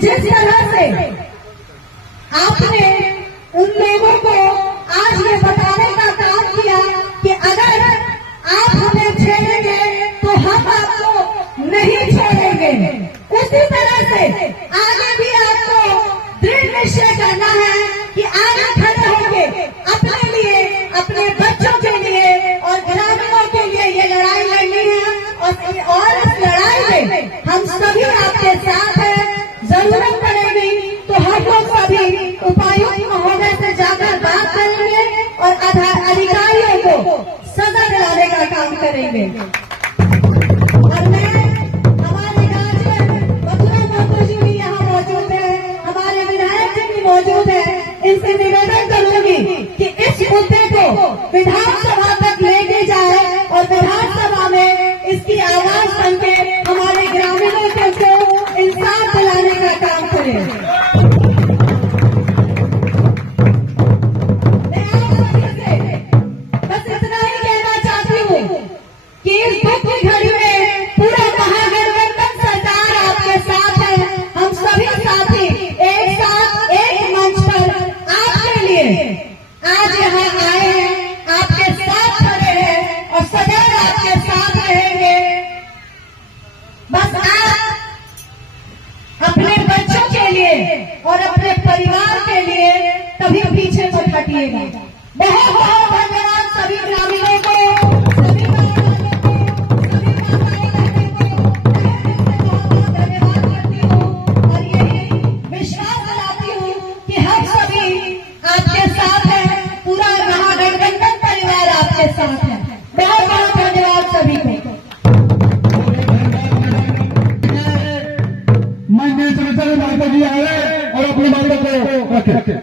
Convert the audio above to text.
जिस तरह से आपने उन लोगों को आज ये बताने का काम किया कि अगर आप हमें छेड़ेंगे तो हम आपको नहीं छोड़ेंगे, उसी तरह से आगे भी आपको दृढ़ निश्चय करना है कि आगे खड़े होंगे अपने लिए, अपने बच्चों के लिए और ग्रामीणों के लिए ये लड़ाई लड़नी है। और इस लड़ाई में हम सभी आपके साथ हैं। जरूरत पड़ेगी तो हम लोग सभी उपायुक्त महोदय से जाकर बात करेंगे और अधिकारियों को सजा दिलाने का काम करेंगे। और मैं हमारे राज्य में मथुरा महतो जी भी यहाँ मौजूद है, हमारे विधायक जी भी मौजूद है, इनसे निवेदन करूंगी कि इस मुद्दे को विधानसभा तक लेके जाए और विधानसभा में इसकी आवाज बनके हमारे ग्रामीणों को इंसाफ दिलाने का काम करें। मैं आप सभी से बस इतना ही कहना चाहती हूँ कि इस दुख की घड़ी में पूरा महागठबंधन सरकार आपके साथ है। हम सभी साथी एक साथ एक मंच पर आपके लिए आज यहाँ आए हैं, आपके साथ खड़े हैं और सदैव आपके साथ रहेंगे। बस आप अपने बच्चों के लिए और अपने परिवार के लिए कभी पीछे मत हटिएगा। बहुत बहुत धन्यवाद सभी ग्रामीणों को, सभी धन्यवाद करती हूँ और यही विश्वास दिलाती हूँ कि हम सभी आपके साथ हैं, पूरा महागठबंधन परिवार आपके साथ है। बहुत बहुत धन्यवाद सभी को। महतो जी आए और अपनी बातों को रखे।